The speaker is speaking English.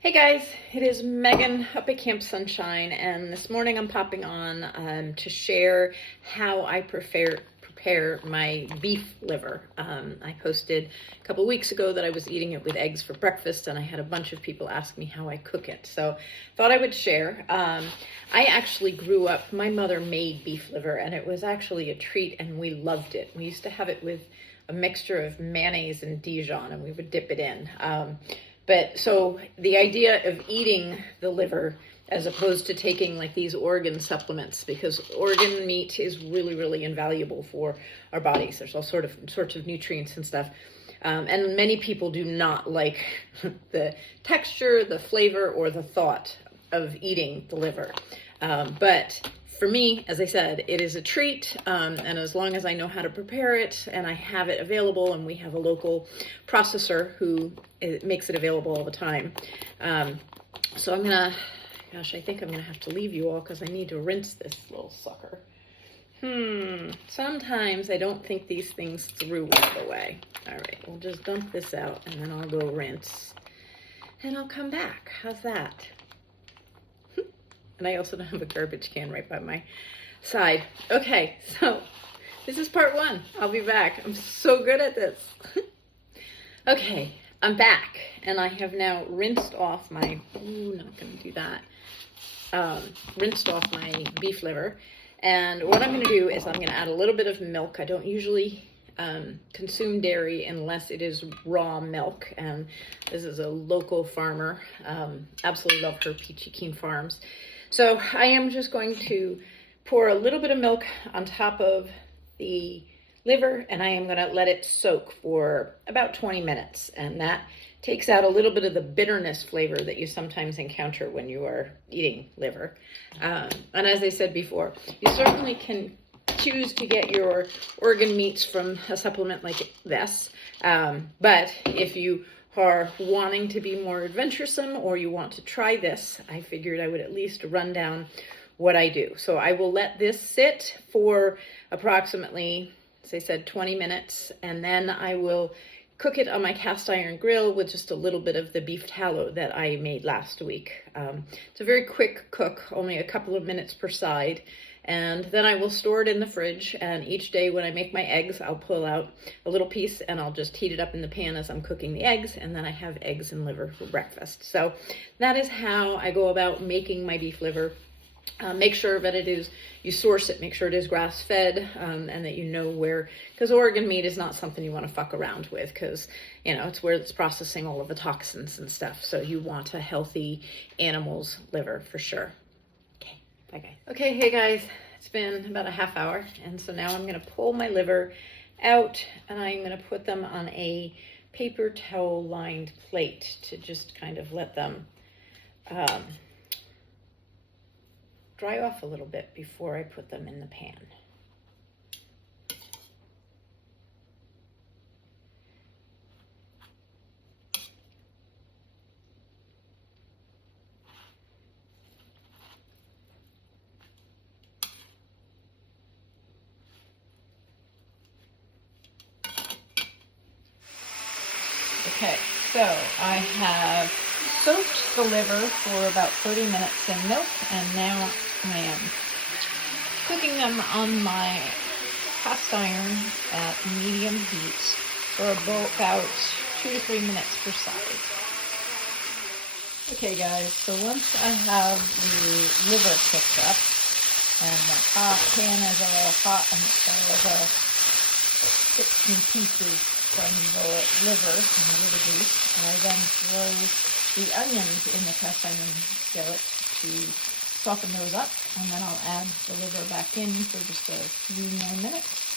Hey guys, it is Megan up at Camp Sunshine, and this morning I'm popping on to share how I prepare my beef liver. I posted a couple weeks ago that I was eating it with eggs for breakfast, and I had a bunch of people ask me how I cook it, so thought I would share. I actually grew up, my mother made beef liver, and it was actually a treat, and we loved it. We used to have it with a mixture of mayonnaise and Dijon, and we would dip it in. But so the idea of eating the liver as opposed to taking like these organ supplements, because organ meat is really, really invaluable for our bodies. There's all sorts of nutrients and stuff. And many people do not like the texture, the flavor, or the thought of eating the liver. But for me, as I said, it is a treat, and as long as I know how to prepare it and I have it available, and we have a local processor who makes it available all the time. So I'm gonna, gosh, I think I'm gonna have to leave you all because I need to rinse this little sucker. Sometimes I don't think these things through all the way. All right, we'll just dump this out and then I'll go rinse and I'll come back. How's that? And I also don't have a garbage can right by my side. Okay, so this is part one. I'll be back. I'm so good at this. Okay, I'm back, and I have now rinsed off my, not gonna do that. Rinsed off my beef liver. And what I'm gonna do is I'm gonna add a little bit of milk. I don't usually consume dairy unless it is raw milk. And this is a local farmer. Absolutely love her, Peachy Keen Farms. So I am just going to pour a little bit of milk on top of the liver, and I am going to let it soak for about 20 minutes. And that takes out a little bit of the bitterness flavor that you sometimes encounter when you are eating liver. And as I said before, you certainly can choose to get your organ meats from a supplement like this. But if you are wanting to be more adventuresome or you want to try this, I figured I would at least run down what I do. So I will let this sit for approximately, as I said, 20 minutes, and then I will cook it on my cast iron grill with just a little bit of the beef tallow that I made last week. It's a very quick cook, only a couple of minutes per side. And then I will store it in the fridge, and each day when I make my eggs, I'll pull out a little piece and I'll just heat it up in the pan as I'm cooking the eggs, and then I have eggs and liver for breakfast. So that is how I go about making my beef liver. Make sure that you source it, make sure it is grass-fed, and that you know where, because organ meat is not something you want to fuck around with, because, you know, it's where it's processing all of the toxins and stuff. So you want a healthy animal's liver for sure. Bye guys. Okay, hey guys, it's been about a half hour, and so now I'm gonna pull my liver out and I'm gonna put them on a paper towel lined plate to just kind of let them dry off a little bit before I put them in the pan. Okay, so I have soaked the liver for about 30 minutes in milk, and now I am cooking them on my cast iron at medium heat for about 2 to 3 minutes per side. Okay guys, so once I have the liver cooked up, and the pan is all hot and it's got all the bits and pieces from the liver and the liver grease, I then throw the onions in the cast iron skillet to soften those up, and then I'll add the liver back in for just a few more minutes.